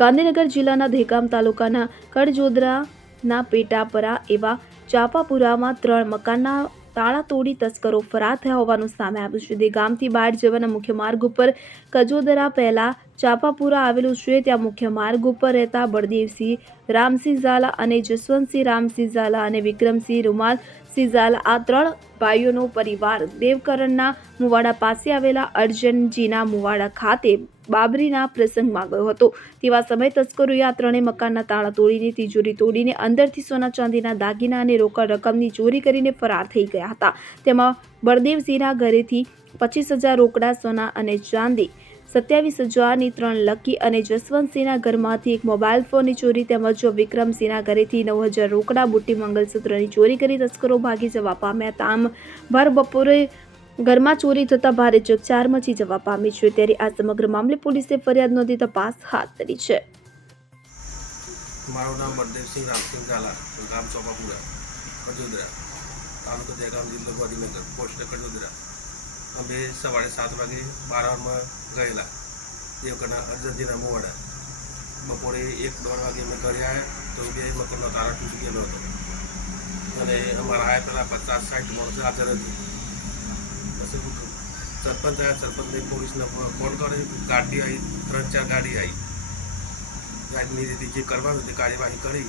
ગાંધીનગર જિલ્લાના દહેગામ તાલુકાના કડજોદરાના પેટાપરા એવા ચાપાપુરામાં ત્રણ મકાનના તાળા તોડી તસ્કરો ફરાર થયા હોવાનું સામે આવ્યું છે. તે ગામથી બહાર જવાના મુખ્ય માર્ગ ઉપર કજોદરા પહેલા ચાપાપુરા આવેલું છે. ત્યાં મુખ્ય માર્ગ ઉપર રહેતા બળદેવસિંહ રામસિંહ ઝાલા અને જસવંતસિંહ રામસિંહ ઝાલા અને વિક્રમસિંહ રૂમાલસિંહ ઝાલા આ ત્રણ ભાઈઓનો પરિવાર દેવકરણના મુવાડા પાસે આવેલા અર્જનજીના મુવાડા ખાતે બાબરીના પ્રસંગમાં ગયો હતો. તેવા સમયે તસ્કરોએ આ ત્રણેય મકાનના તાળા તોડીને, તિજોરી તોડીને, અંદરથી સોના ચાંદીના દાગીના અને રોકડ રકમની ચોરી કરીને ફરાર થઈ ગયા હતા. તેમાં બળદેવસિંહના ઘરેથી પચીસ હજાર રોકડા, સોના અને ચાંદી સત્યાવીસ હજારની ત્રણ લકી અને જસવંતસિંહના ઘરમાંથી એક મોબાઈલ ફોનની ચોરી તેમજ વિક્રમસિંહના ઘરેથી નવ હજાર રોકડા બુટ્ટી મંગલસૂત્રની ચોરી કરી તસ્કરો ભાગી જવા પામ્યા. હતા આમ ભર બપોરે ઘરમાં ચોરી થતાં ભારે ચકચાર મચી જવા પામી છે. ત્યારે આ સમગ્ર મામલે પોલીસે ફરિયાદ નોંધી તપાસ હાથ ધરી છે. મારું નામ બળદેવસિંહ રામસિંહ ઝાલા, ગામ ચોપાપુરા કજોદરા તાલુકો દહેગામ જિલ્લો ગાંધીનગર, પોસ્ટ કજોદરા અમે સવારે સાત વાગે બારામાં ગયેલા. દેવકના અર્જનજીના મોવાડા. બપોરે એક દોઢ વાગે અમે ઘરે આવ્યા તો બે મકરનો તારા તૂટી ગયેલો હતો. અને અમારા આવ્યા પહેલાં પચાસ સાઠ માણસો હાજર હતી. પછી સરપંચ આવ્યા સરપંચને પોલીસને ફોન કર્યો. ગાડી આવી, ત્રણ ચાર ગાડી આવી. ગાડીની રીતે જે કરવાનું તે કાર્યવાહી કરી.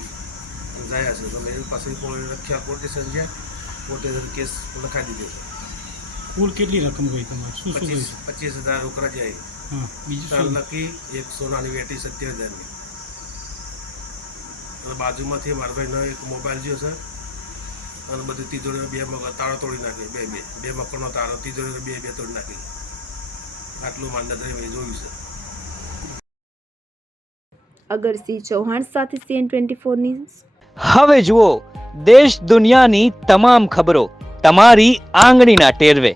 અને જાય છે. તો મેં પછી પોલીસ રખ્યા કોર્ટે ગયા કોર્ટે કેસ લખાવી દીધો કુલ કેટલી રકમ ગઈ તમારે? શું શું પચીસ ગઈ? પચીસ હજાર રોકડા જાય. હા બીજું શું? લકી એક સોનાની વેટી સત્તર હજારની. અને બાજુમાંથી મારા ભાઈનો એક મોબાઈલ જ્યો છે. અને બધી તિજોરીનો બે મકાન તાળો તોડી નાખી. બે બે બે મકરનો તાળો તિજોરીનો બે બે તોડી નાખી. આટલું નજરે મેં જોયું છે. અગરસિંહ ચૌહાણ સાથે સીએન ટ્વેન્ટી ફોરની હવે જુઓ દેશ દુનિયાની તમામ ખબરો તમારી આંગળીના ટેરવે.